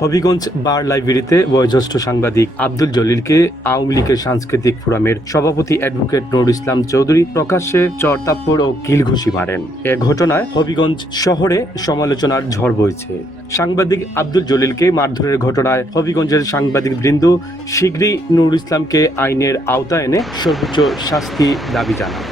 হবিগঞ্জ বার লাইব্রেরিতে বয়োজ্যেষ্ঠ সাংবাদিক আব্দুল জলিলকে আওয়ামী লীগের সাংস্কৃতিক ফোরামের সভাপতি অ্যাডভোকেট নুর ইসলাম চৌধুরী প্রকাশ্যে চরতাপ্পর ও কিলঘুষি মারেন। এ ঘটনায় হবিগঞ্জ শহরে সমালোচনার ঝড় বইছে। সাংবাদিক আব্দুল জলিলকে মারধরের ঘটনায় হবিগঞ্জের সাংবাদিক বৃন্দ শীঘ্রই নুরুল ইসলামকে আইনের আওতায় এনে সর্বোচ্চ শাস্তি দাবি জানান।